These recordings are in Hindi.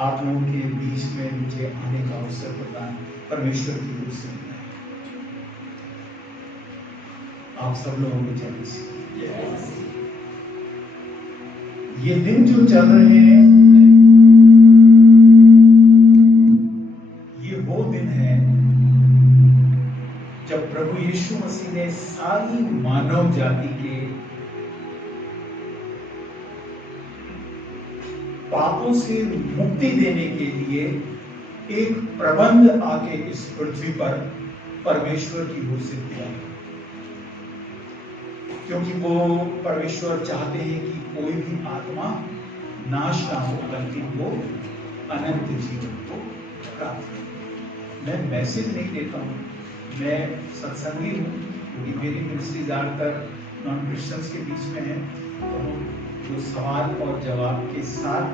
आप लोगों के बीच में मुझे आने का अवसर प्रदान परमेश्वर की ओर से मिला है। आप सब लोगों को जय मसीह। ये दिन जो चल रहे हैं, ये वो दिन है जब प्रभु यीशु मसीह ने सारी मानव जाति के पापों से मुक्ति देने के लिए एक प्रबंध आके इस पृथ्वी पर परमेश्वर की ओर से किया, क्योंकि वो परमेश्वर चाहते हैं कि कोई भी आत्मा नाश ना हो, बल्कि वो अनंत जीवन को प्राप्त करे। मैं मैसेज नहीं देता हूँ, मैं सत्संगी हूँ, क्योंकि मेरी मिनिस्ट्री ज्यादातर नॉन क्रिश्चियंस के बीच में है, तो हम जो सवाल और जवाब के साथ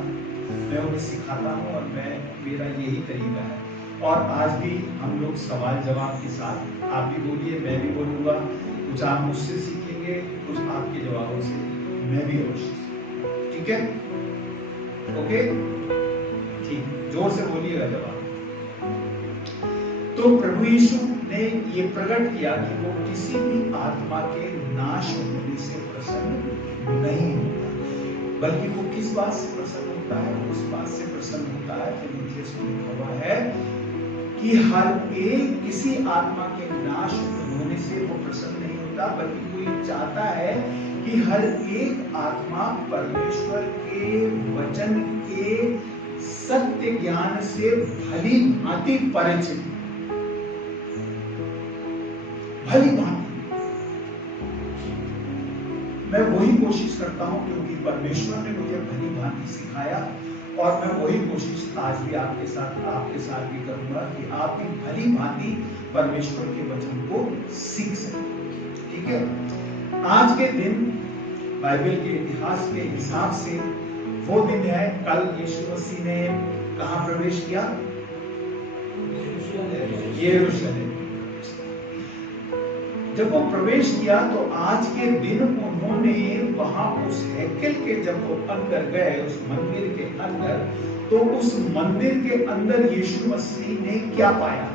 मैं उन्हें सिखाता हूँ और मेरा यही तरीका है। और आज भी हम लोग सवाल जवाब के साथ, आप भी बोलिए, मैं भी बोलूँगा, कुछ आप मुझसे सीखेंगे, कुछ आपके जवाबों से मैं भी अवश्य। ठीक है? ओके, ठीक, जोर से बोलिएगा जवाब। तो प्रभु यीशु ने ये प्रकट किया कि वो किसी भी आत्मा के नाश होने से प्रसन्न नहीं होता, बल्कि वो किस बात से प्रसन्न होता है? उस बात से प्रसन्न होता है जो नीचे से लिखा हुआ है कि हर एक किसी आत्मा के नाश होने से वो प्रसन्न नहीं होता, बल्कि वो ये चाहता है कि हर एक आत्मा परमेश्वर के वचन के सत्य ज्ञान से भली भांति परिचित, भली भांति। मैं वही कोशिश करता हूं, क्योंकि परमेश्वर ने मुझे भली भांति सिखाया, और मैं वही कोशिश आज भी आपके साथ भी करूंगा कि आप भी भली भांति परमेश्वर के वचन को सीख सकें। ठीक है? आज के दिन बाइबल के इतिहास के हिसाब से वो दिन है, कल यीशु मसीह ने कहां प्रवेश किया? यरूशलेम। जब वो प्रवेश किया तो आज के दिन उन्होंने वहां उस हैकल के, जब वो अंदर गए उस मंदिर के अंदर, तो उस मंदिर के अंदर यीशु मसीह ने क्या पाया?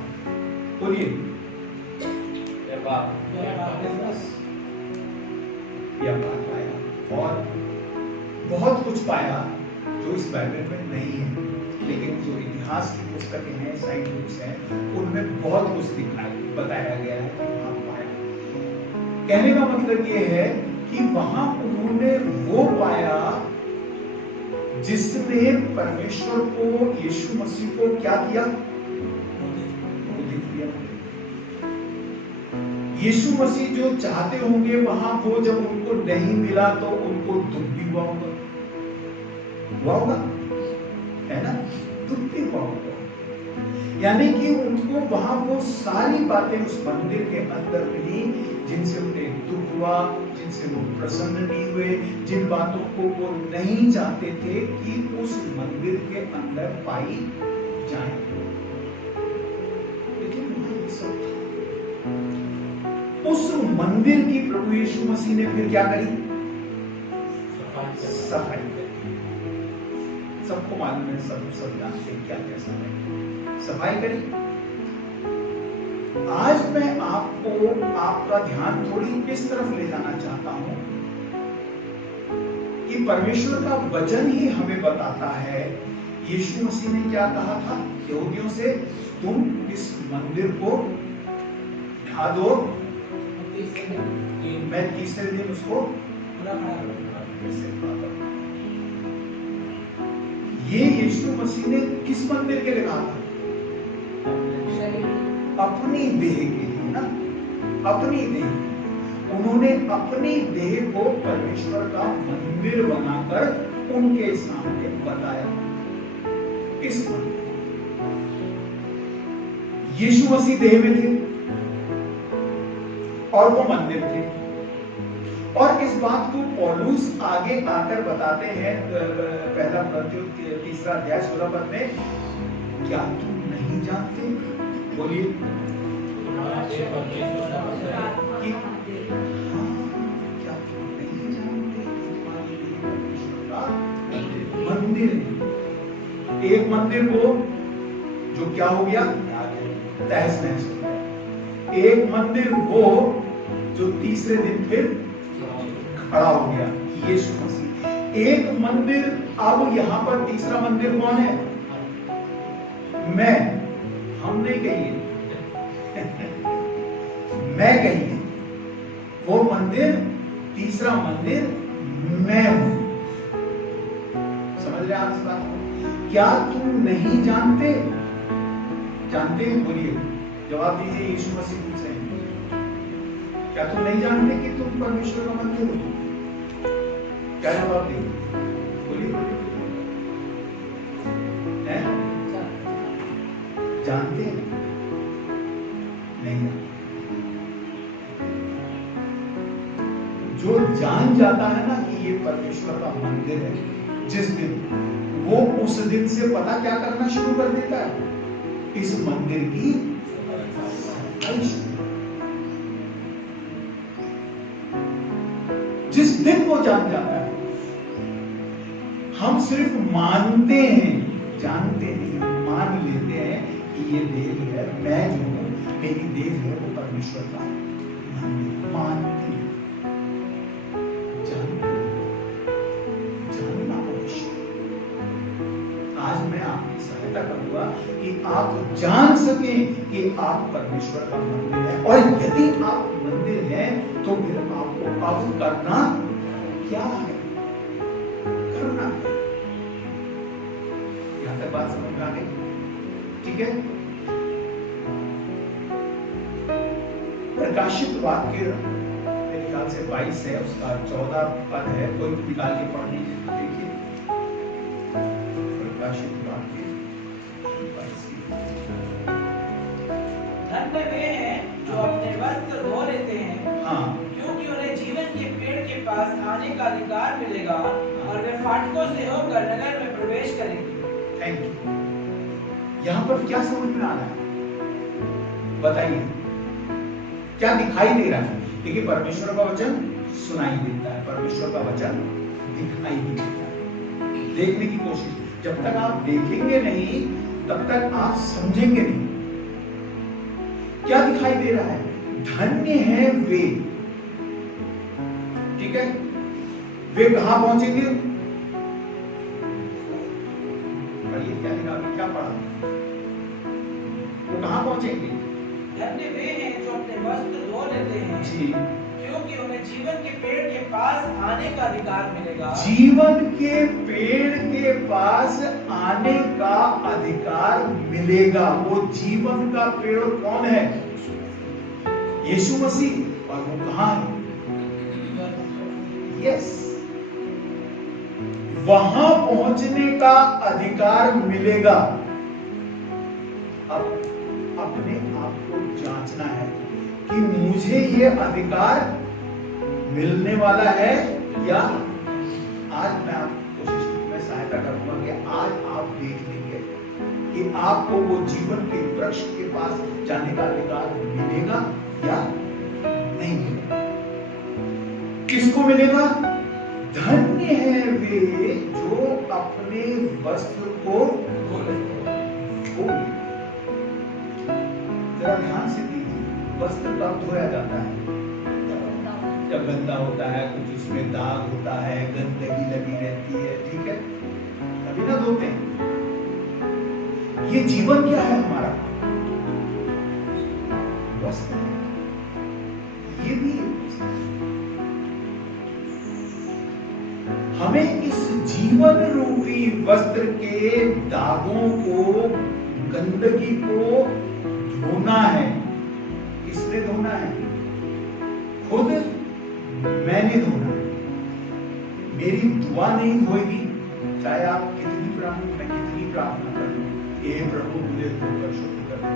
बोलिए। व्यापार पाया और बहुत कुछ पाया जो इस बाइबल में नहीं है, लेकिन जो इतिहास की पुस्तकें हैं, साइंस बुक्स हैं, उनमें बहुत कुछ बताया गया है। कहने का मतलब ये है कि वहां उन्होंने वो पाया जिसने परमेश्वर को, यीशु मसीह को क्या किया? यीशु मसीह जो चाहते होंगे वहां वो जब उनको नहीं मिला तो उनको दुख भी हुआ होगा, है ना? दुख भी हुआ होगा। यानी कि उनको वहां वो सारी बातें उस मंदिर के अंदर मिली जिनसे उन्हें दुख हुआ, जिनसे वो प्रसन्न नहीं हुए, जिन बातों को वो नहीं चाहते थे कि उस मंदिर के अंदर पाई जाए, लेकिन वहां ये सब था। उस मंदिर की प्रभु यीशु मसीह ने फिर क्या करी? सफाई करी। सबको मालूम है, सब जानते हैं क्या क्या सफाई करी। आज मैं आपका ध्यान थोड़ी इस तरफ ले जाना चाहता हूं कि परमेश्वर का वचन ही हमें बताता है, यीशु मसीह ने क्या कहा था यहूदियों से? तुम इस मंदिर को ढा दो, मैं तीसरे दिन उसको ये यीशु मसीह ने किस मंदिर के लिए कहा था? अपनी देह के लिए ना, अपनी देह। उन्होंने अपनी देह को परमेश्वर का मंदिर बनाकर उनके सामने बताया। इस मंदिर, यीशु मसीह देह में थे और वो मंदिर थे। और इस बात को पौलुस आगे आकर बताते हैं, पहला कोरिन्थियों 3 अध्याय 16 पद में, क्या तुम नहीं जानते? बोलिए। क्या तुम नहीं जानते? मंदिर एक मंदिर को जो क्या हो गया, तहस नहस हो गया। एक मंदिर वो जो तीसरे दिन फिर खड़ा हो गया, यीशु मसीह। एक मंदिर, अब यहां पर तीसरा मंदिर कौन है? मैं, हम नहीं कहिए मैं कहिए, वो मंदिर, तीसरा मंदिर मैं हूं। समझ रहे आप इस बात को? क्या तुम नहीं जानते? जानते हैं? बोलिए, जवाब दीजिए। यीशु मसीह पूछ रहे हैं, क्या तुम नहीं जानते कि तुम परमेश्वर का मंदिर हो? क्या जवाब देंगे? बोलिए बोलिए। जानते हैं? नहीं। जो जान जाता है ना कि ये परमेश्वर का मंदिर है, जिस दिन वो उस दिन से पता क्या करना शुरू कर देता है, इस मंदिर की सफाई। जिस दिन वो जान जाता है, हम सिर्फ मानते हैं, जानते नहीं, हम मान लेते हैं कि ये देह है, मैं जो हूं, मेरी देह है, वो परमेश्वर का मंदिर। मानते हैं, जानना आवश्यक। आज मैं आपकी सहायता करूंगा कि आप जान सकें कि आप परमेश्वर का मंदिर है, और यदि आप मंदिर हैं तो फिर आपको अब करना क्या है? करना है। यहां तक बात समझ में आ गई? ठीक है। प्रकाशित वाक्य मेरे ख्याल से 22 है, उसका 14 पद है, कोई निकाल के पढ़ लीजिए। देखिए, प्रकाशित वाक्य 22। धन्य वे हैं जो अपने वस्त्र धो लेते हैं, हाँ, क्योंकि उन्हें जीवन के पेड़ के पास आने का अधिकार मिलेगा और वे फाटकों से होकर नगर में प्रवेश करेंगे। Thank you. यहां पर क्या समझ में आ रहा है? बताइए, क्या दिखाई दे रहा है? देखिए, परमेश्वर का वचन सुनाई देता है, परमेश्वर का वचन दिखाई देता है। देखने की कोशिश, जब तक आप देखेंगे नहीं तब तक आप समझेंगे नहीं। क्या दिखाई दे रहा है? धन्य है वे, ठीक है। वे कहां पहुंचेंगे? क्या लिखा, क्या पढ़ा? वो कहां पहुंचेंगे? धन्य वे हैं जो अपने वस्त्र धो लेते हैं जी, क्योंकि उन्हें जीवन के पेड़ के पास आने का अधिकार मिलेगा। जीवन के पेड़ के पास आने का अधिकार मिलेगा। वो जीवन का पेड़ कौन है? यीशु मसीह। और वो कहां है? यस, वहां पहुंचने का अधिकार मिलेगा। अब अपने आप को जांचना है कि मुझे ये अधिकार मिलने वाला है या। आज मैं आपको कोशिश में सहायता करूंगा कि आज आप देख लेंगे कि आपको वो जीवन के वृक्ष के पास जाने का अधिकार मिलेगा या नहीं मिलेगा। किसको मिलेगा? धन्य है वे जो अपने वस्त्र को धो लेते। जरा ध्यान से देखिए, वस्त्र कब धोया जाता है? जब गंदा होता है, कुछ उसमें दाग होता है, गंदगी लगी रहती है, ठीक है, तभी ना धोते हैं। ये जीवन क्या है हमारा? वस्त्र। ये भी हमें इस जीवन रूपी वस्त्र के दागों को, गंदगी को धोना है। किसने धोना है? खुद मैंने धोना है। मेरी दुआ नहीं धोएगी, चाहे आप कितनी प्रार्थना कर लो, हे प्रभु मुझे धोकर शुद्ध कर दे,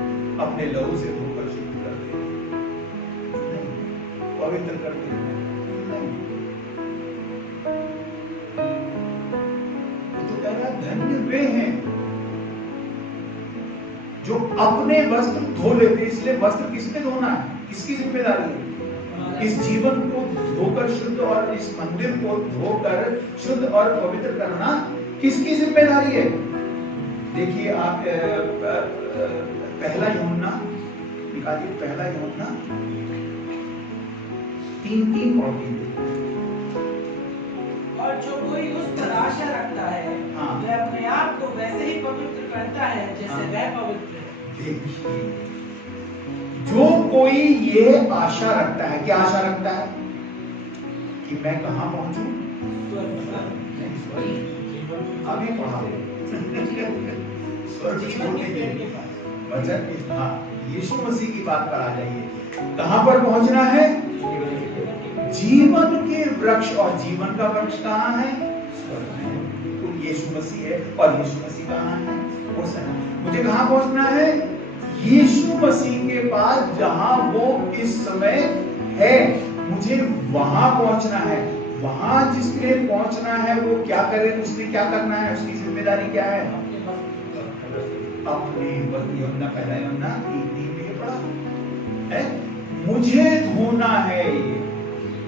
अपने लहू से धोकर शुद्ध कर दे, नहीं, पवित्र कर दे, नहीं। तो कह रहा, धन्य वे हैं जो अपने वस्त्र धो लेते। इसलिए वस्त्र किसने धोना है? किसकी जिम्मेदारी है? इस जीवन को धोकर शुद्ध और इस मंदिर को धोकर शुद्ध और पवित्र करना किसकी जिम्मेदारी है? देखिए आप पहला यूहन्ना निकालिए, पहला यूहन्ना 3:3 पढ़िए। और जो कोई उस पर आशा रखता है हाँ। वह अपने आप को वैसे ही पवित्र करता है जैसे हाँ। वह पवित्र है। देखिए, जो कोई ये आशा रखता है, क्या आशा रखता है कि मैं कहां पहुंचू? नहीं, स्वर्ग अभी पढ़ा स्वर्ग जीवन के पेड़ के पास। वचन, हाँ, यीशु मसीह की बात पर आ जाइए। कहां पर पहुंचना है? जीवन के वृक्ष, और जीवन का वृक्ष कहाँ है? स्वर्ग में। बिल्कुल यीशु मसीह है, और यीशु मसीह कहाँ है? वो समय मुझे कहां पहुंचना है? यीशु मसीह के पास, जहां वो इस समय है, मुझे वहां पहुंचना है। वहां जिसने पहुंचना है वो क्या करे? उसने क्या करना है? उसकी जिम्मेदारी क्या है? अपने यूहन्ना पहला यूहन्ना 3:3 में ये पढ़ा है, मुझे धोना है।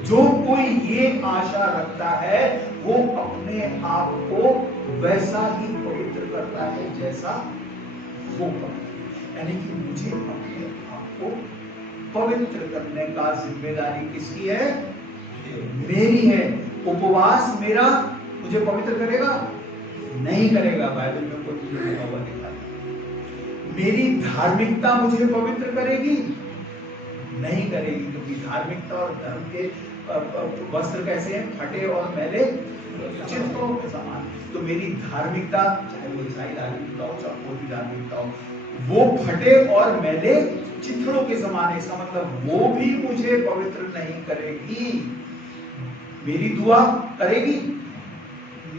जो कोई ये आशा रखता है वो अपने आप को वैसा ही पवित्र करता है जैसा वो पवित्र। यानी कि मुझे अपने आप को पवित्र करने का जिम्मेदारी किसकी है? मेरी है। उपवास मेरा मुझे पवित्र करेगा? नहीं करेगा। बाइबल में कोई मुझे लिखा हुआ दिखा दे। मेरी धार्मिकता मुझे पवित्र करेगी? नहीं करेगी, क्योंकि धार्मिकता और धर्म के वस्त्र कैसे हैं? फटे और मैले चित्रों के समान। तो मेरी धार्मिकता, चाहे वो ईसाई धार्मिकता हो, चाहे कोई भी धार्मिकता हो, वो फटे और मैले चित्रों के समान है। इसका मतलब वो भी मुझे पवित्र नहीं करेगी। मेरी दुआ करेगी?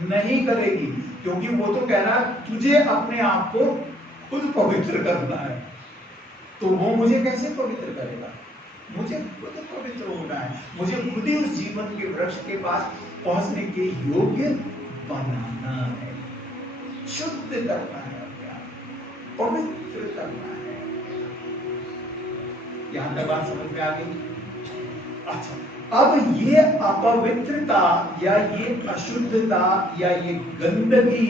नहीं करेगी, क्योंकि वो तो कह रहा है तुझे अपने आप को खुद पवित्र करना है। तो वो मुझे कैसे पवित्र करेगा? मुझे खुद पवित्र होना है। मुझे खुद ही उस जीवन के वृक्ष के पास पहुंचने के योग्य बनाना है, शुद्ध करना है, पवित्र करना है। यहां तक बात समझ में आ गई? अच्छा, अब ये अपवित्रता या ये अशुद्धता या ये गंदगी,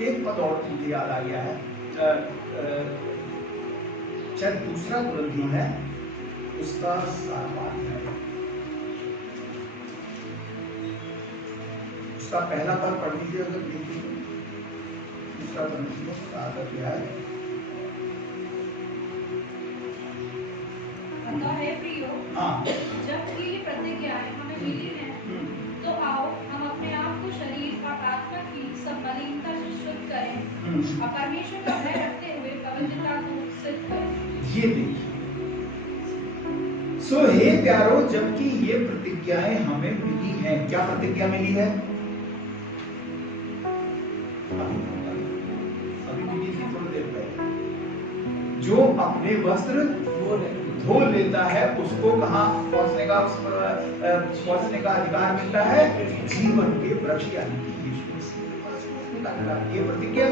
एक पद और मुझे याद आ गया है, शायद दूसरा कुरिन्थियों है, उसका 7वां है, उसका पहला पद पढ़ लीजिए अगर देखिए। दूसरा कुरिन्थियों 7 अध्याय। अतः हे प्रियो, हाँ, जबकि ये प्रतिज्ञाएं हमें मिली हैं, तो आओ हम अपने आप को शरीर और आत्मा की सब मलिनता से शुद्ध करें और परमेश्वर का भय रखते हुए पवित्रता को सिद्ध करें। ये देखिए, सो हे प्यारो, जबकि ये प्रतिज्ञाएं हमें मिली हैं। क्या प्रतिज्ञा मिली है? अभी मिली थी थोड़ी देर पहले। जो अपने वस्त्र धो लेता है उसको कहां पहुंचने का पहुंचने का अधिकार मिलता है? जीवन के वृक्ष यानी कि यीशु मसीह के पास पहुंचने का अधिकार। ये प्रतिज्ञा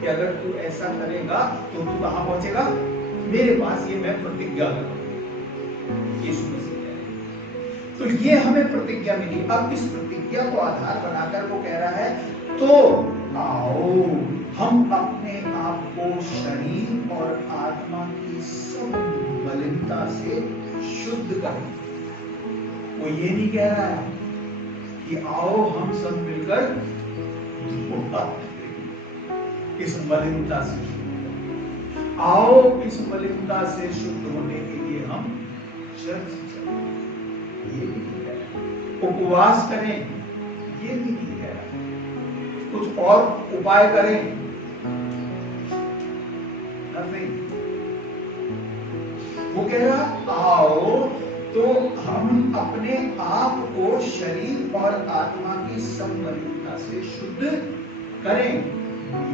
कि अगर तू ऐसा करेगा तो तू कहां पहुंचेगा? मेरे पास। ये मैं प्रतिज्ञा करूंगा, यीशु मसीह कह रहे हैं। तो ये हमें प्रतिज्ञा मिली। अब इस प्रतिज्ञा को आधार बनाकर वो कह रहा है, तो आओ हम अपने आप को शरीर और आत्मा की सब मलिनता से शुद्ध करें। वो ये नहीं कह रहा है कि आओ हम सब मिलकर इस मलिनता से शुद्ध, आओ इस मलिनता से शुद्ध होने के लिए हम चर्च चलें, ये भी नहीं कह रहा। उपवास करें, ये भी नहीं कह रहा। कुछ और उपाय करें, नहीं। वो कह रहा आओ तो हम अपने आप को शरीर और आत्मा की सब मलिनता से शुद्ध करें।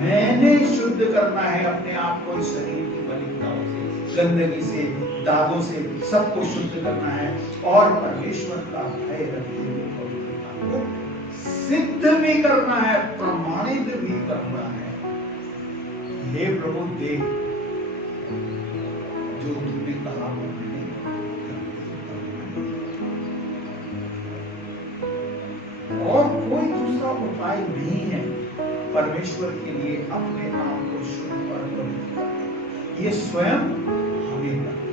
मैंने शुद्ध करना है अपने आप को इस शरीर की मलिनताओं से, गंदगी से, दागों से, सबको शुद्ध करना है और परमेश्वर का भय रखते हुए पवित्रता को सिद्ध भी करना है, प्रमाणित भी करना है। हे प्रभु, देख जो तुमने कहा वो मैंने और कोई दूसरा उपाय नहीं है। परमेश्वर के लिए अपने आप को शुद्ध और पवित्र करते हैं। ये स्वयं हमें करना है।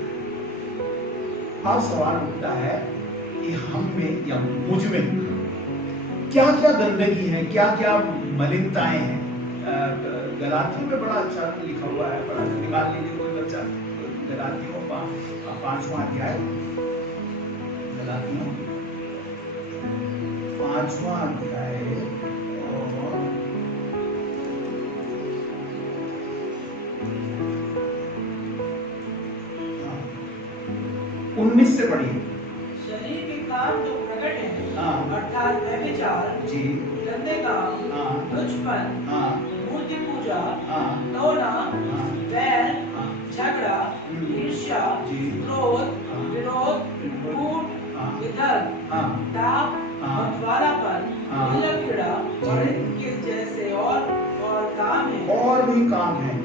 अब सवाल उठता है कि हम में या मुझ में क्या क्या गंदगी है, क्या क्या मलिनताएं हैं। गलातियों में बड़ा अच्छा लिखा हुआ है, बड़ा निकाल लीजिए कोई बच्चा, गलातियों 5वां अध्याय, गलातियों 5वां अध्याय और 19 से पढ़िए। शरीर के काम जो प्रकट है, हाँ। अर्थात व्यभिचार, जी, गंदे काम, हाँ, लुचपन, हाँ, मूर्ति पूजा, हाँ, टोना, हाँ, बैर, हाँ, झगड़ा, ईर्ष्या, जी, क्रोध, हाँ, विरोध, कूट, हाँ, विधर्म, हाँ, ताप, हाँ, बंटवारापन, हाँ, कीड़ा और इनके जैसे और काम है। और भी काम है।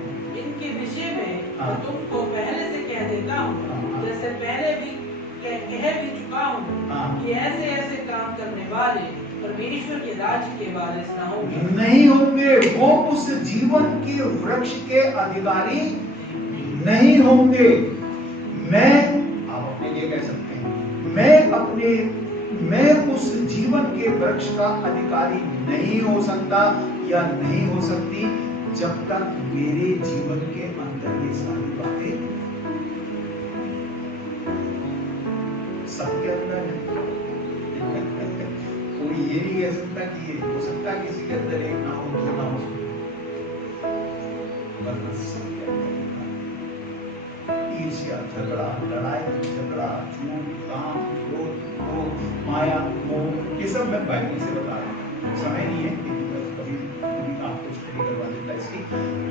इनके विषय में हाँ। मैं तुमको पहले से कह देता हूँ, हाँ। जैसे पहले भी कह भी चुका हूँ, हाँ। कि ऐसे ऐसे काम करने वाले परमेश्वर के राज्य के वारिस न होंगे। नहीं होंगे, वो उस जीवन के वृक्ष के अधिकारी नहीं होंगे। मैं, आप अपने लिए कह सकते हैं, मैं उस जीवन के वृक्ष का अधिकारी नहीं हो सकता या नहीं हो सकती जब तक मेरे जीवन के अंदर ये सारी बातें सबके अंदर है। कोई ये नहीं कह सकता कि ये हो सकता, किसी के अंदर एक ना हो, दो ना हो, वरना सबके अंदर ईर्ष्या, झगड़ा, लड़ाई झगड़ा, झूठ, काम, क्रोध, माया, मोह, ये सब मैं बाइबल से बता रहा हूँ। समय नहीं है, कभी आपको स्टडी करवा देता इसकी।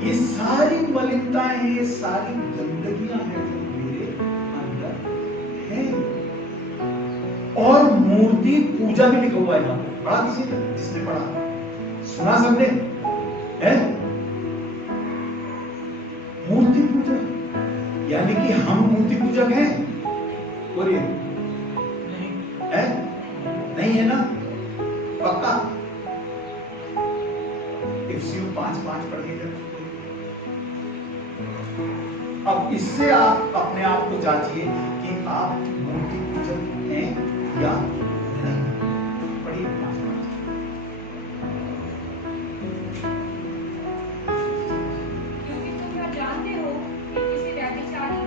ये सारी मलिनताएं हैं, ये सारी गंदगियां हैं जो मेरे अंदर हैं। और मूर्ति पूजा भी लिखा हुआ है यहाँ पे। पढ़ा किसी ने? जिसने पढ़ा सुना सबने है? मूर्ति पूजा यानी कि हम मूर्ति पूजक हैं? बोलिए है? नहीं है ना? पक्का? इफिसियों 5:5 पढ़िए। अब इससे आप अपने आप को जांचिए कि आप मूर्ति पूजक हैं या नहीं। पढ़िए 5:5। क्योंकि तुम यह जानते हो कि किसी व्यभिचारी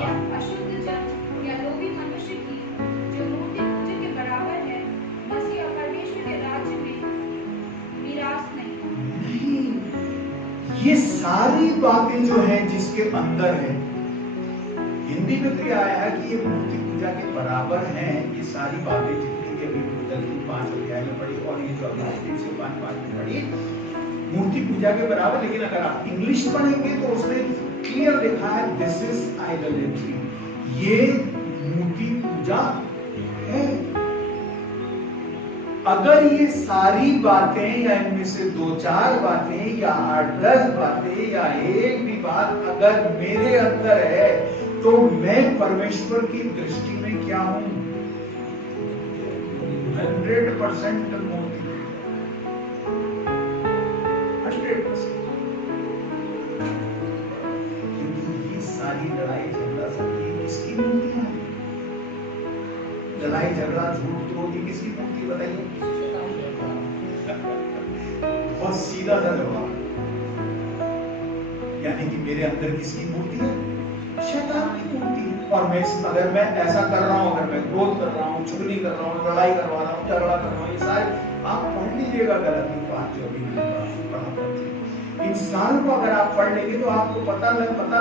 या अशुद्ध जन या लोभी मनुष्य की जो मूर्ति पूजा के बराबर है, मसीह और परमेश्वर के राज्य में मीरास नहीं। ये सारी बातें जो हैं जिसके अंदर है, हिंदी में तो ये आया है कि ये मूर्ति पूजा के बराबर हैं। ये सारी बातें जितनी भी अभी गलती 5 अध्याय में पढ़ी और ये जो अभी 5:5 में पढ़ी, मूर्ति पूजा के बराबर। लेकिन अगर आप इंग्लिश पढ़ेंगे तो उसमें क्लियर लिखा है दिस इज आइडोलेट्री, ये मूर्ति पूजा है। अगर ये सारी बातें या इनमें से 2-4 बातें या 8-10 बातें या एक भी बात अगर मेरे अंदर है तो मैं परमेश्वर की दृष्टि में क्या हूं? 100% मूर्ति, 100%। क्योंकि ये सारी लड़ाई झगड़ा सब ये किसकी मूर्तियां हैं? लड़ाई झगड़ा झूठ तो ये किसकी मूर्ति बताइए? बहुत सीधा सा जवाब। यानी कि मेरे अंदर किसकी मूर्ति है? शैतान की मूर्ति है। और अगर मैं ऐसा कर रहा हूं, अगर मैं क्रोध कर रहा हूं, चुगली कर रहा हूं, लड़ाई करवा रहा हूं, झगड़ा कर रहा हूं, ये सारे आप पढ़ लीजिएगा गलती 5 जो अभी मैंने पढ़ा। इन साल को अगर आप पढ़ लेंगे तो आपको पता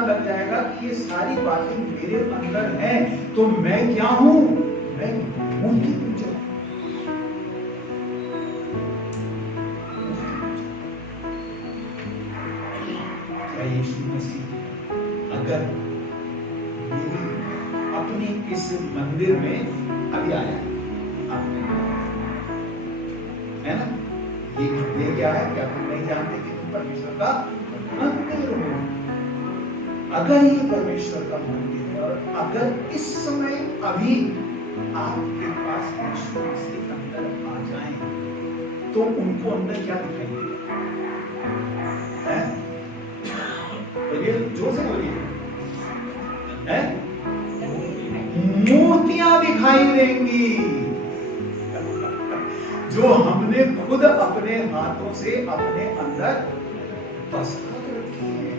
लग जाएगा कि ये सारी बातें मेरे अंदर हैं। तो मैं क्या हूं? मैं मूर्ति पूजक। क्या यीशु मसीह अगर मेरी अपनी इस मंदिर में अभी आया है ना? ये क्या है? क्या तुम नहीं जानते कि तुम परमेश्वर का मंदिर हो? अगर ये परमेश्वर का मंदिर है और अगर इस समय अभी आपके पास यीशु मसीह अंदर आ जाएं तो उनको अंदर क्या दिखाई देगा? दिखाई देंगी जो हमने खुद अपने हाथों से अपने अंदर बसा रखी है,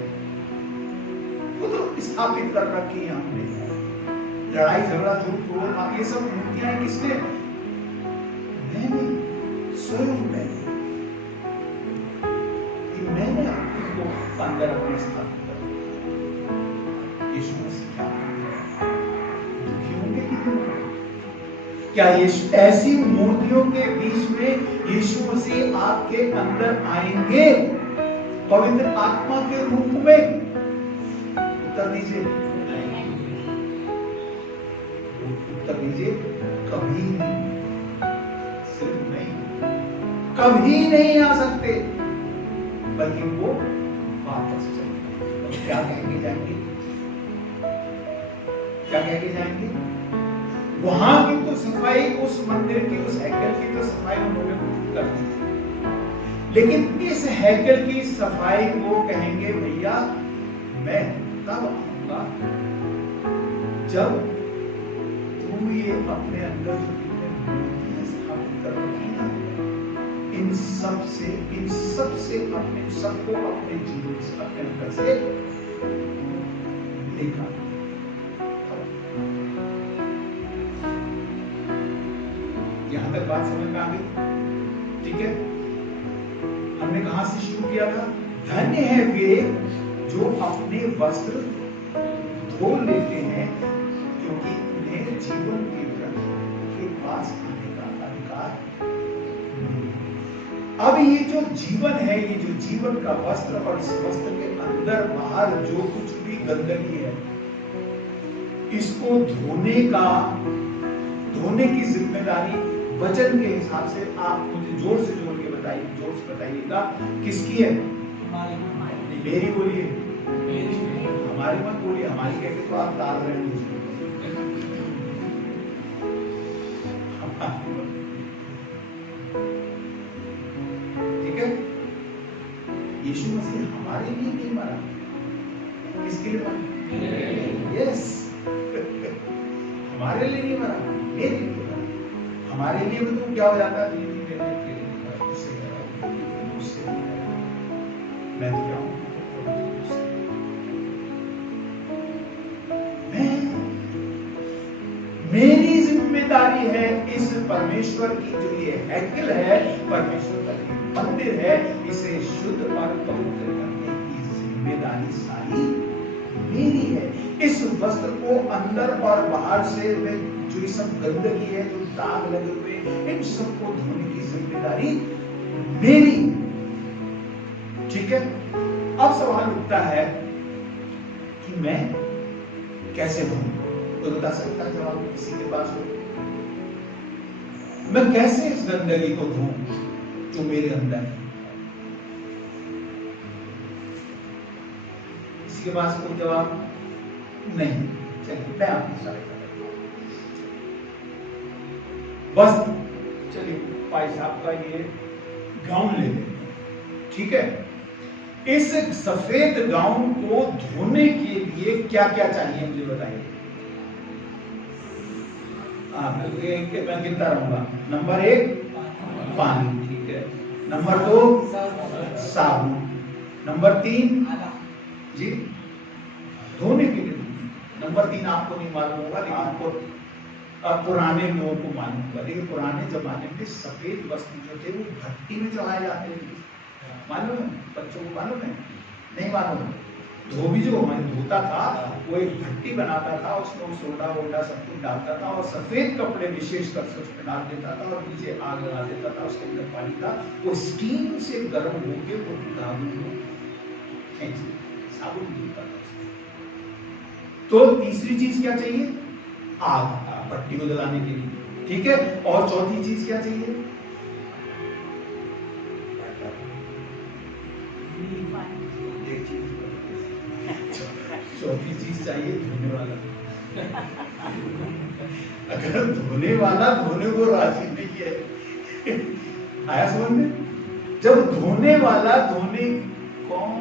खुद स्थापित कर रखी है हमने। लड़ाई झगड़ा झूठ क्रोध ये सब मूर्तियां किसने? मैंने, स्वयं मैंने आपको अंदर अपने स्थापित कर। यीशु मसीह क्या दुखी होंगे कि नहीं? क्या यीशु ऐसी मूर्तियों के बीच में यीशु मसीह आपके अंदर आएंगे पवित्र आत्मा के रूप में? उत्तर दीजिए, उत्तर दीजिए, कभी नहीं, सिर्फ नहीं, कभी नहीं आ सकते, बल्कि वो वापस चले। क्या कह के जाएंगे? क्या कह के जाएंगे? वहां की तो सफाई, उस मंदिर की, उस हैकल की तो सफाई उन्होंने कर दी, लेकिन इस हैकल की सफाई को कहेंगे भैया मैं तब आऊंगा जब तुम ये अपने अंदर जो मूर्तियां स्थापित कर रखी ना, इन सब से अपने सबको अपने जीवन से, अपने अंदर से निकाल। यहां तक बात समझ में आ गई? ठीक है, हमने कहां से शुरू किया था? धन्य है वे जो अपने वस्त्र धो लेते हैं, क्योंकि उन्हें जीवन के वृक्ष के पास आने का अधिकार। अब ये जो जीवन है, ये जो जीवन का वस्त्र, और इस वस्त्र के अंदर बाहर जो कुछ भी गंदगी है, इसको धोने की जिम्मेदारी वचन के हिसाब से आप मुझे जोर से बताइएगा किसकी है? मेरी बोलिए, हमारी मत बोलिए, हमारी कह के तो आप डाल रहे हैं मुझे। ठीक है, यीशु मसीह हमारे लिए नहीं मरा, किसके लिए मरा? यस, हमारे लिए नहीं मरा, मेरे लिए मरा। हमारे लिए तो क्या हो जाता है? मैं क्या हूं? मेरी जिम्मेदारी है इस परमेश्वर की जो ये हैकल है, परमेश्वर का ये मंदिर है, इसे शुद्ध और पवित्र करने की जिम्मेदारी सारी मेरी है। इस वस्त्र को अंदर और बाहर से जो ये सब गंदगी है, जो दाग लगे हुए, इन सबको धोने की जिम्मेदारी मेरी। ठीक है, अब सवाल उठता है कि मैं कैसे धोऊं? तो बता सकता जवाब किसी के पास हो? मैं कैसे इस गंदगी को धोऊं जो मेरे अंदर है? किसी के पास कोई जवाब नहीं? चलिए मैं आपको सारे बस, चलिए भाई साहब का ये गाउन ले लेते हैं। ठीक है, इस सफेद गाउन को धोने के लिए क्या क्या चाहिए मुझे बताइए। मैं गिनता रहूंगा। नंबर 1 पानी, ठीक है। नंबर 2 साबुन। नंबर 3 जी धोने के लिए। नंबर 3 आपको नहीं मालूम होगा, लेकिन आपको पुराने लोगों को मालूम होगा। लेकिन पुराने जमाने में सफेद वस्त्र जो थे वो भट्टी में जलाए जाते थे, मालूम है? बच्चों को मालूम है? नहीं मालूम? धोबी जो हमारे धोता था वो एक भट्टी बनाता था, उसमें सोडा वोडा सब कुछ डालता था और सफेद कपड़े विशेषकर से उसमें डाल देता था और नीचे आग लगा देता था, उसके अंदर पानी था, वो स्टीम से गर्म होके वो साबुन धोता था। तो तीसरी चीज क्या चाहिए? आग, भट्टी को जलाने के लिए। ठीक है, और चौथी चीज क्या चाहिए? चौथी चीज चाहिए धोने वाला। अगर धोने वाला धोने को राजी नहीं है, आया समझ में? जब धोने वाला धोने, कौन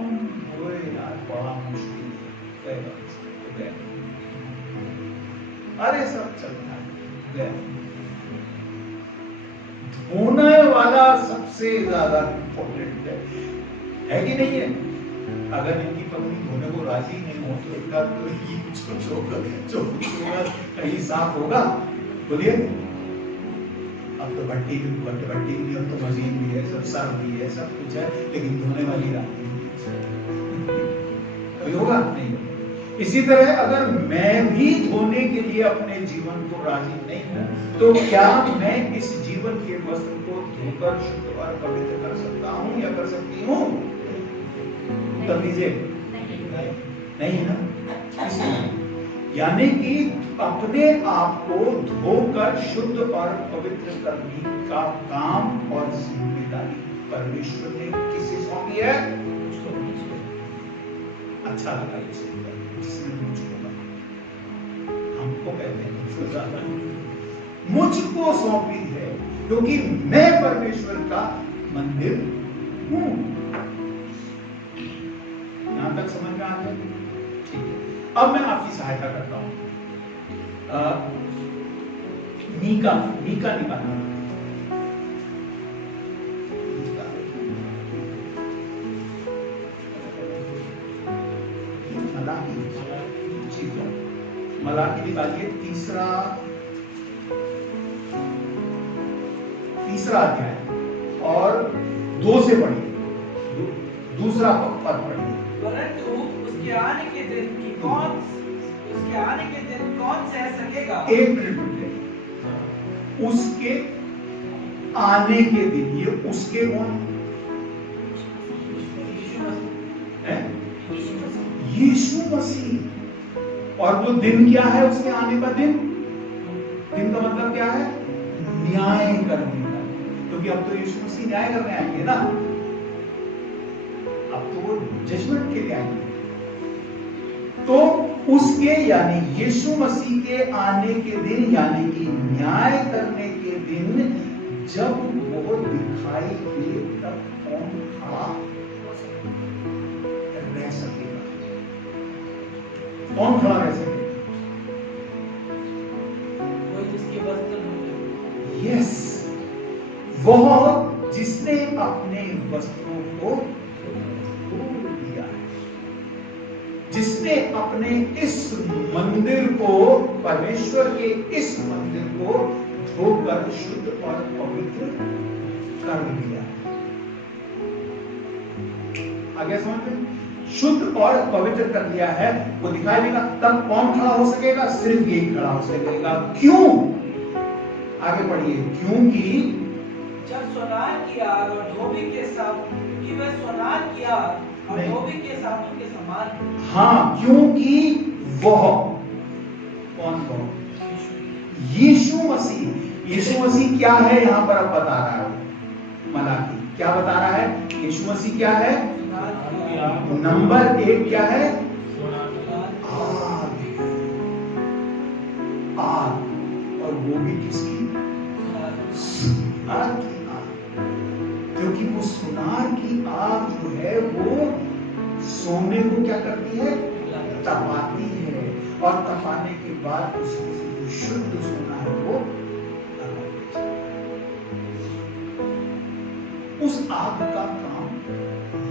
धोए यार, बड़ा मुश्किल है। अरे सब चलता है, गया। धोने वाला सबसे ज्यादा इंपॉर्टेंट है कि नहीं है? अगर इनकी पत्नी धोने को राजी नहीं हो तो इनका तो ये कुछ होगा कहीं साफ होगा। बोलिए, अब तो भट्टी भी, अब तो मशीन भी है, सब सर्फ भी है, सब कुछ है, लेकिन धोने वाली राजी नहीं होगा, नहीं होगा। इसी तरह अगर मैं भी धोने के लिए अपने जीवन को राजी नहीं हूं, तो क्या मैं इस जीवन के वस्त्र को धोकर शुद्ध और पवित्र कर सकता हूं या कर सकती हूं? उत्तर दीजिए। नहीं ना? यानी कि अपने आप को धोकर शुद्ध और पवित्र करने का काम और जिम्मेदारी परमेश्वर ने किसे सौंपी है? अच्छा लगा इसे, जिसने मुझको कहा, हमको कहते हैं मुझको सौंपी है, क्योंकि मैं परमेश्वर का मंदिर हूं। यहां तक समझ में आ गया? ठीक है, अब मैं आपकी सहायता करता हूं। मीका निकालना। मलाकी निकालिए, तीसरा अध्याय और 2 से पढ़िए, दूसरा पद पढ़िए। परंतु उसके आने के दिन कौन सह सकेगा? एक मिनट, उसके आने के दिन, ये उसके कौन है? यीशु मसीह। और वो दिन क्या है उसके आने का दिन? दिन का मतलब क्या है? न्याय करने का, क्योंकि अब तो यीशु मसीह न्याय करने आएंगे ना, अब तो वो जजमेंट के लिए आएंगे। तो उसके यानी यीशु मसीह के आने के दिन, यानी कि न्याय करने के दिन, जब वो दिखाई दे, तब कौन खड़ा रह सकेगा? कौन खड़ा रह सकेगा? कोई जिसके वस्त्र धोए। यस, वह जिसने अपने वस्त्रों को धो दिया है, जिसने अपने इस मंदिर को, परमेश्वर के इस मंदिर को धोकर शुद्ध और पवित्र कर दिया। आगे समझ में? शुद्ध और पवित्र कर दिया है, वो दिखाई देगा। तब कौन खड़ा हो सकेगा? सिर्फ एक खड़ा हो सकेगा। क्यों? आगे पढ़िए। क्योंकि जब सोनार की आग और धोबी के साथ, क्योंकि वह सोनार की आग और धोबी के साथों के समान है। हाँ, क्योंकि वह कौन? वह यीशु मसीह। यीशु मसीह क्या है यहां पर अब बता रहा है मलाकी, क्या बता रहा है? यीशु मसीह क्या है? नंबर 1 क्या है? आग। और वो भी किसकी? सुनार की आग। क्योंकि वो सुनार की आग जो है वो सोने को क्या करती है? तपाती है, और तपाने के बाद उसमें से जो शुद्ध सोना है वो उस आग का काम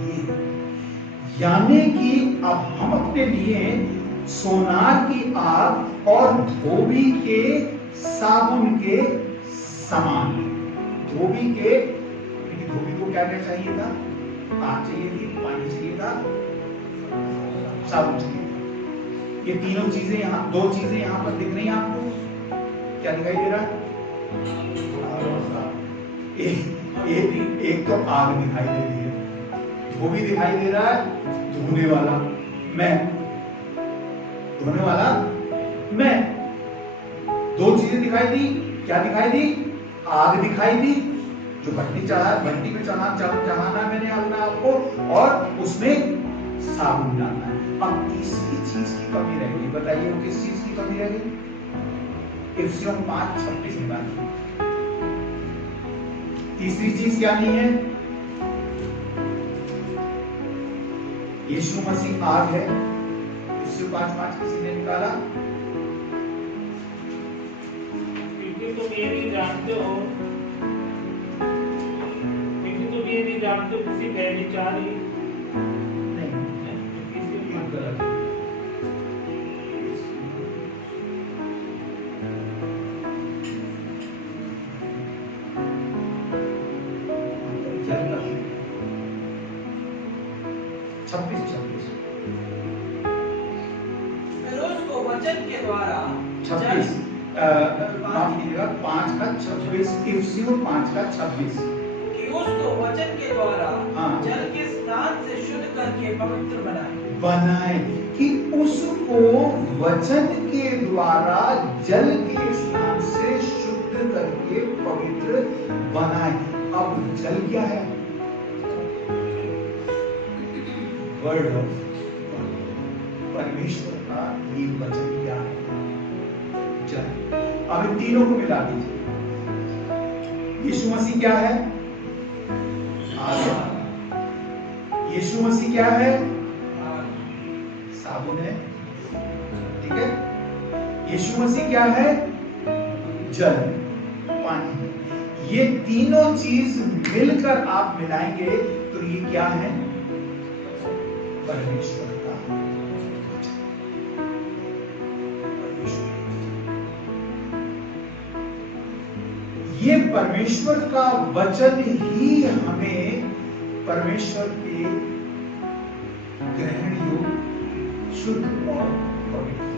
ये है। यानी कि अब हम अपने लिए सोनार की आग और धोबी के साबुन के समान है। धोबी को क्या क्या चाहिए था? आग चाहिए थी, पानी चाहिए था, साबुन चाहिए था। ये तीनों चीजें यहाँ, 2 चीजें यहाँ पर दिख रही हैं आपको। क्या दिखाई दे रहा है? एक तो आग दिखाई दे रही है, धोबी दिखाई दे रहा है, धोने वाला मैं, धोने वाला मैं। 2 चीजें दिखाई दी। क्या दिखाई दी? आग दिखाई दी, जो भट्टी में चढ़ाना मैंने अपने आप को, और उसमें साबुन डालना है। अब तीसरी चीज की कमी रह गई, बताइए वो किस चीज की कमी रह गई? इफिसियों 5:26 में बात की। तीसरी चीज क्या नहीं है? यीशु मसीह आग है। इफिसियों 5:5 किसी ने निकाला? तुम ये भी जानते हो, क्योंकि तुम ये भी जानते हो किसी व्यभिचारी वचन के द्वारा 26 माफ कीजिएगा 5:26 इफिसियों 5:26 कि उसको वचन के द्वारा हाँ। जल के स्नान से शुद्ध करके पवित्र बनाए कि उसको वचन के द्वारा जल के स्नान से शुद्ध करके पवित्र बनाए। अब जल क्या है? वर्ड ऑफ परमेश्वर का ये वचन क्या है? जल। अब इन तीनों को मिला दीजिए। यीशु मसीह क्या है? यीशु मसीह क्या है? साबुन है, ठीक है। यीशु मसीह क्या है? जल, पानी। ये तीनों चीज मिलकर आप मिलाएंगे तो ये क्या है? परमेश्वर का ये परमेश्वर का वचन ही हमें परमेश्वर के ग्रहण योग्य, शुद्ध और पवित्र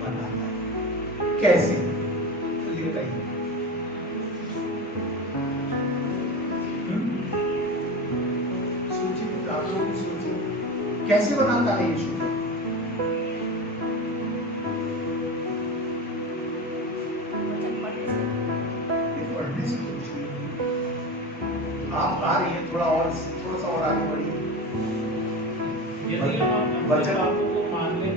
बनाता है। कैसे? चलिए बताइए। सोचिए, आप लोग भी सोचिए, कैसे बनाता है यीशु? आप आ रही हैं, थोड़ा सा और आगे बढ़िए। यदि हम वचन बातों को मान लें,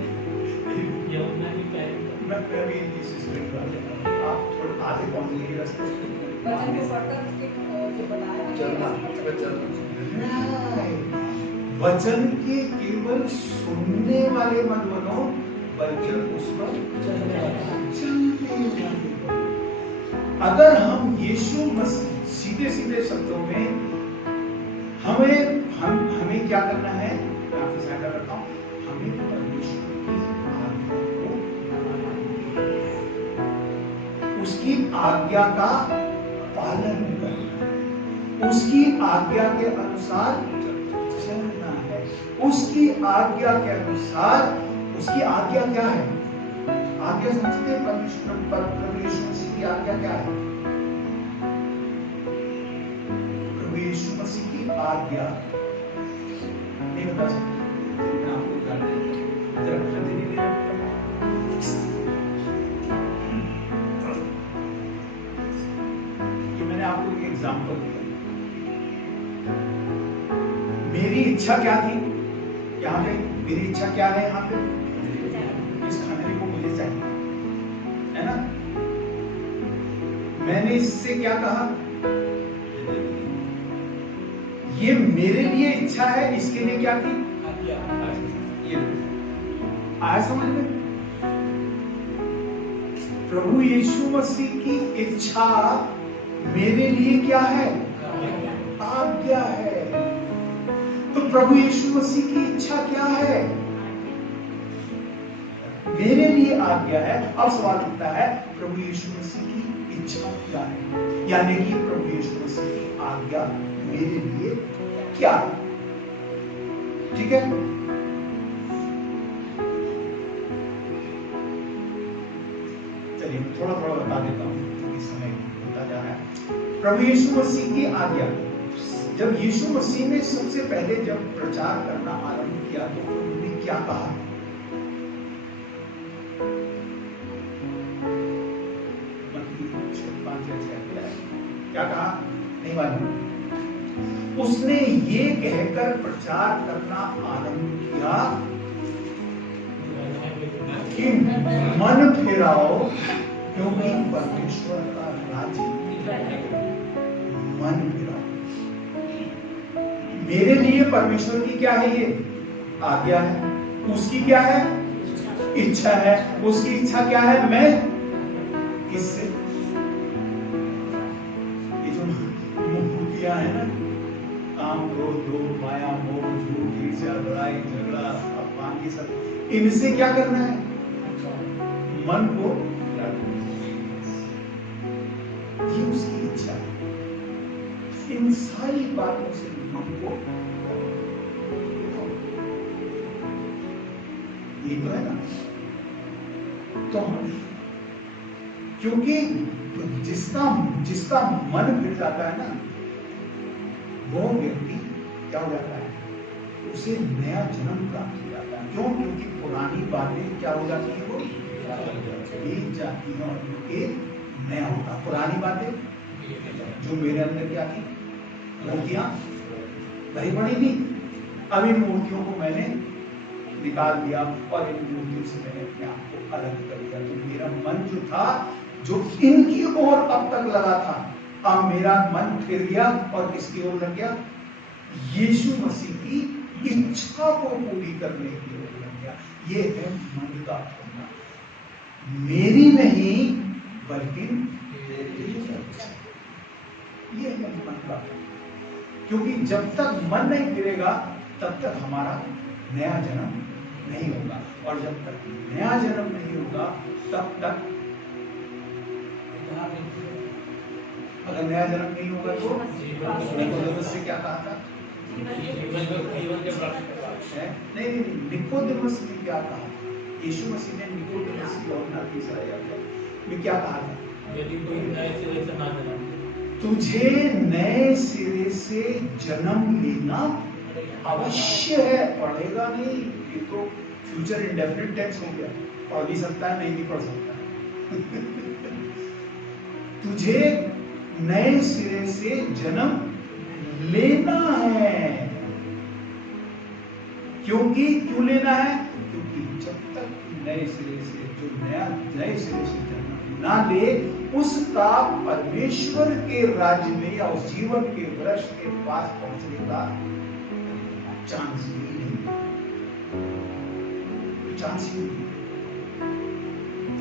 यूहन्ना की पहली मैं भी इसी से आप थोड़ा आगे पहुंच गए रास्ते वचन को पढ़कर उसके जो बताया वचन के केवल सुनने वाले मत बनो, बल्कि उस पर चलने वाले। अगर हम यीशु मसीह सीधे सीधे शब्दों में हमें क्या करना है? मैं आपसे सहायता करता हूं। हमें परमेश्वर की आज्ञा को, उसकी आज्ञा का पालन करना, उसकी आज्ञा के अनुसार चलना है। उसकी आज्ञा के अनुसार, उसकी आज्ञा क्या है? आज्ञा समझते हैं? परमेश्वर यीशु मसीह की आज्ञा क्या है? यीशु मसीह की आज्ञा नहीं बता सकते। मैं आपको जरा ये मैंने आपको एक एग्जांपल दिया। मेरी इच्छा क्या थी यहाँ पे? मेरी इच्छा क्या है यहाँ पे? इस खाने को मुझे चाहिए, है ना? मैंने इससे क्या कहा? ये मेरे लिए इच्छा है, इसके लिए क्या थी? ये आया समझ में? प्रभु यीशु मसीह की इच्छा मेरे लिए क्या है? आज्ञा है। तो प्रभु यीशु मसीह की इच्छा क्या है? मेरे लिए आज्ञा है। अब सवाल उठता है, प्रभु यीशु मसीह की इच्छा क्या है? यानी कि प्रभु यीशु मसीह की आज्ञा मेरे लिए क्या है? ठीक है। चलिए थोड़ा थोड़ा बता देता हूं क्योंकि समय होता जा रहा है। प्रभु यीशु मसीह की आज्ञा, जब यीशु मसीह ने सबसे पहले जब प्रचार करना आरंभ किया तो उन्होंने क्या कहा? क्या कहा? नहीं मालूम। उसने ये कहकर प्रचार करना आरंभ किया कि मन फिराओ, क्योंकि परमेश्वर का राज्य मन फिराओ। मेरे लिए परमेश्वर की क्या है? ये आज्ञा है। उसकी क्या है? इच्छा है। उसकी इच्छा क्या है? मैं किससे? क्रोध, लोभ, माया, मोह, झूठ, ईर्ष्या, लड़ाई, झगड़ा, अपमान, ये सब, इनसे क्या करना है? मन को ये उसकी इच्छा है। इन सारी बातों से मन को ये तो है ना। तो क्योंकि जिसका मन फिर जाता है ना, वो व्यक्ति क्या हो जाता है? उसे नया जन्म प्राप्त हो जाता है। क्यों? क्योंकि पुरानी बातें क्या हो जाती है? वो बीत जाती है और उनके नया होता। पुरानी बातें जो मेरे अंदर क्या थी, मूर्तियां भरी पड़ी थी, अब इन मूर्तियों को मैंने निकाल दिया और इन मूर्तियों से मैंने अपने आप को अलग कर दिया। तो मेरा मन जो था, जो इनकी ओर अब तक लगा था, अब मेरा मन फिर गया और किसकी ओर लग गया? यीशु मसीह की इच्छा को पूरी करने की ओर लग गया। ये है मन का होना, मेरी नहीं बल्कि ये है मन का। क्योंकि जब तक मन नहीं फिरेगा तब तक हमारा नया जन्म नहीं होगा, और जब तक नया जन्म नहीं होगा तब तक, अगर नया जन्म नहीं होगा तो निकोदेमस से क्या कहा था? नहीं, निकोदेमस ने क्या कहा? यीशु मसीह ने निकोदेमस की और इस्राएल में क्या कहा था? यदि कोई नए सिरे से ना जन्म, तुझे नए सिरे से जन्म लेना अवश्य है। पढ़ेगा नहीं, ये तो फ्यूचर इंडेफिनिट टेंस हो गया, पढ़ भी सकता है, नहीं भी पढ़ सकता है। तुझे नए सिरे से जन्म लेना है। क्यों लेना है? क्योंकि जब तक नए सिरे से नए सिरे से जन्म ना ले, उसका परमेश्वर के राज्य में या उस जीवन के वृक्ष के पास पहुंचने का चांस ही नहीं, चांस ही नहीं।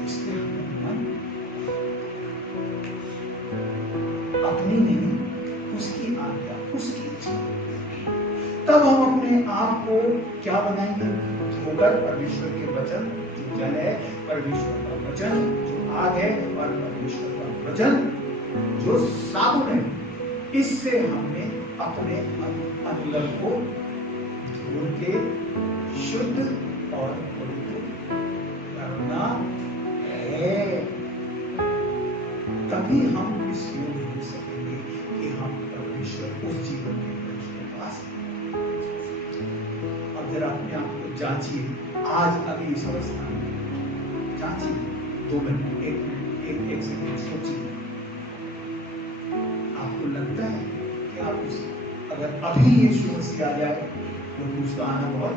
इसलिए मन अपनी नहीं, उसकी आज्ञा, उसकी इच्छा, तब हम अपने आप को क्या बनाएंगे? होकर परमेश्वर के वचन जो जल है, परमेश्वर का वचन जो आग है, और परमेश्वर का वचन जो साबुन है, इससे हमने अपने अंदर को धो के शुद्ध और पवित्र करना है। तभी हम इस योग्य हो सकेंगे कि हम परमेश्वर उस जीवन के वृक्ष के पास। अब जरा अपने आप को जांचिए, आज अभी इस अवस्था में जांचिए, 2 मिनट, 1 मिनट, एक सेकंड सोचिए। आपको लगता है कि आप अगर अभी यीशु मसीह आ जाए तो उसका आना बहुत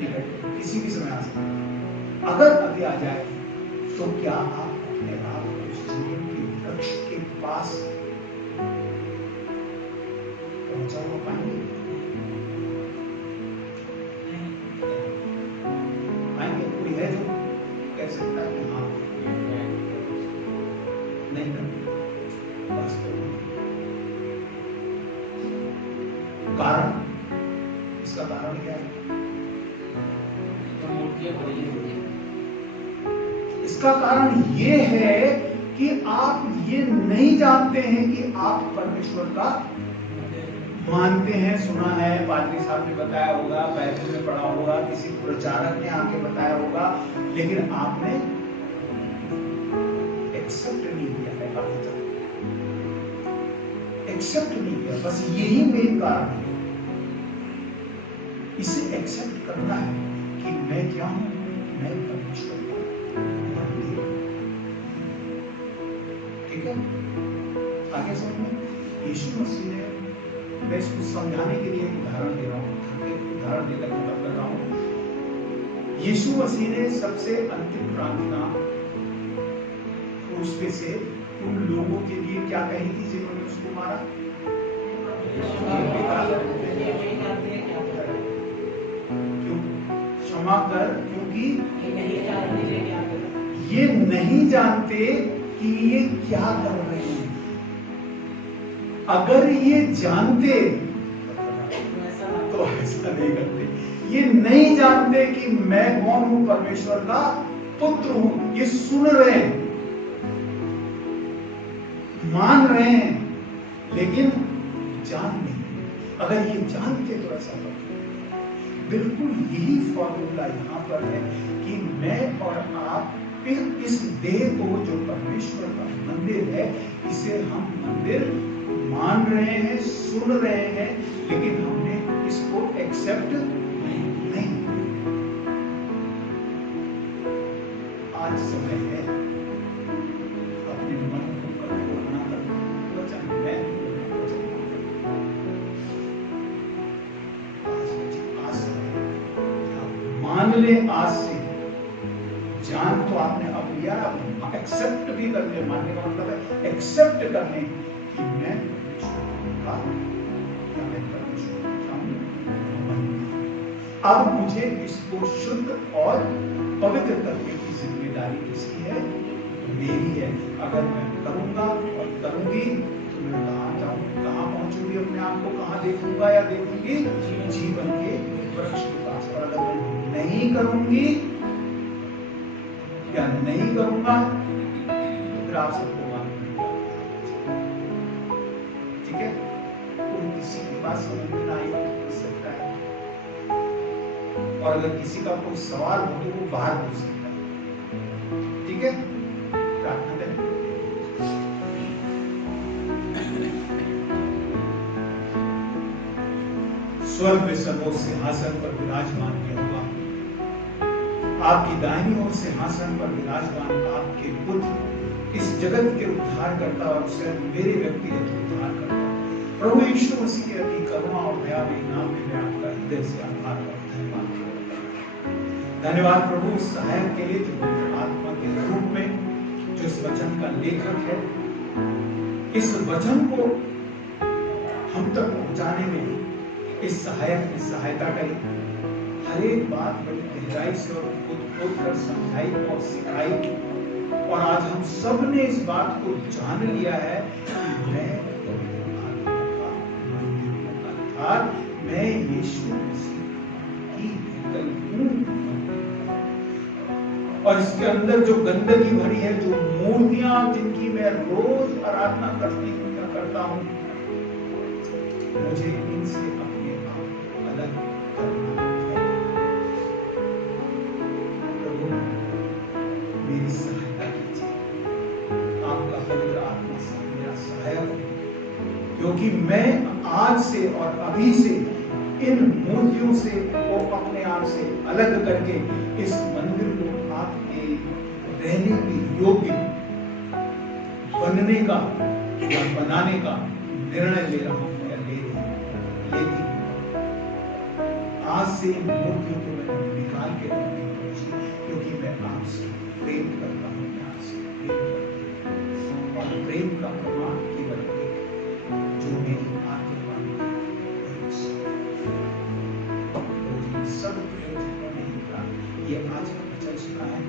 निकट, किसी भी समय आ सकता है। अगर अभी आ जाए तो क्या आप अपने आप को उस जीवन के वृक्ष के पास पहुंचा हुआ पाएंगे? आएंगे? कोई है जो कह सकता है कि हाँ, नहीं करते? कारण, इसका कारण क्या है? इसका कारण ये है कि आप ये नहीं जानते हैं कि आप परमेश्वर का मानते हैं। सुना है, पादरी साहब ने बताया होगा, बाइबल में पढ़ा होगा, किसी प्रचारक ने आके बताया होगा, लेकिन आपने एक्सेप्ट नहीं किया है अभी तक। एक्सेप्ट नहीं किया, बस यही मेन कारण है। इसे एक्सेप्ट करना है कि मैं क्या हूं, मैं परमेश्वर का मंदिर। ठीक है, आगे समझ। यीशु मसीह ने, मैं इसको समझाने के लिए एक उदाहरण दे रहा हूं, उदाहरण देकर खत्म कर रहा हूं। यीशु मसीह ने सबसे अंतिम प्रार्थना उस पे से उन लोगों के लिए क्या कही थी जिन्होंने उसको मारा? क्षमा कर, क्योंकि ये नहीं जानते कि ये क्या कर रहे हैं। अगर ये जानते ऐसा नहीं करते। ये नहीं जानते कि मैं कौन हूं, परमेश्वर का पुत्र हूं। ये सुन रहे हैं, मान रहे हैं, लेकिन जान नहीं। अगर ये जानते तो ऐसा करते। बिल्कुल यही फॉर्मूला यहाँ पर है कि मैं और आप फिर इस देह को, जो परमेश्वर का मंदिर है, इसे हम मंदिर मान रहे हैं, सुन रहे हैं, लेकिन हमने इसको एक्सेप्ट नहीं। आज समय है अपने मन को कंट्रोल ना करना। वचन मैं आज समय मान ले। आज से जान तो आपने अब लिया, अब एक्सेप्ट भी कर ले। मानने का मतलब है एक्सेप्ट करने कि मैं अब मुझे इसको शुद्ध और पवित्र करने की जिम्मेदारी किसकी है? मेरी है। अगर मैं करूंगा और करूंगी तो मैं कहां जाऊंगी, कहां पहुंचूंगी, अपने आप को कहां देखूंगा या देखूंगी? जीवन के वृक्ष के पास। और अगर मैं नहीं करूंगी या नहीं करूंगा तो फिर आप सबको मालूम, ठीक है? कोई किसी की बात समझ में ना आई हो सकता है, और अगर किसी का कोई सवाल हो तो वो बाहर पूछ सकता है, ठीक है? प्रार्थना करें। स्वर्ग में सर्वोच्च सिंहासन पर विराजमान होगा, आपकी दाहिनी ओर सिंहासन पर विराजमान आपके पुत्र, इस जगत के उद्धार करता और स्वयं मेरे व्यक्तिगत उद्धार करता प्रभु यीशु मसीह के अति करुणा और दया के नाम में मैं आपका हृदय से आभार और धन्यवाद करता हूं। धन्यवाद प्रभु इस सहायक के लिए जो पवित्र आत्मा के रूप में, जो इस वचन का लेखक है, इस वचन को हम तक पहुंचाने में इस सहायक ने सहायता करी। हर एक बात बड़ी गहराई से और खोद कर समझाई और सिखाई, और आज हम सब ने इस बात को जान लिया है कि मैं अर्थात मैं यीशु मसीह की व्हीकल हूं। और इसके अंदर जो गंदगी भरी है, जो मूर्तियां जिनकी मैं रोज आराधना करता हूं, मुझे इनसे अपने आप को अलग करना है। प्रभु मेरी सहायता कीजिए, आपका पवित्र आत्मा से मेरा सहायक हो, क्योंकि मैं आज से और अभी से इन मूर्तियों से को अपने आप से अलग करके इस मंदिर को आपके रहने के योग्य बनने का या बनाने का निर्णय ले रहा हूं या लेती आज से इन मूर्तियों को मैं निकाल के रखने की कोशिश, क्योंकि मैं आपसे प्रेम करता हूं, आपसे प्रेम करता हूं। और प्रेम का प्रमाण केवल एक, जो मेरी आत्मा सब प्रयोजनों में ही प्राप्त। ये आज का वचन सुना है,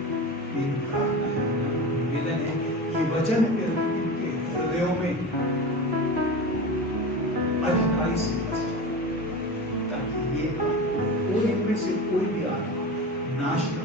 मेरी प्रार्थना है, निवेदन है, ये वचन इनके हृदयों में अधिकारी से बच जाए, ताकि ये कोई इनमें से कोई भी आत्मा नाश न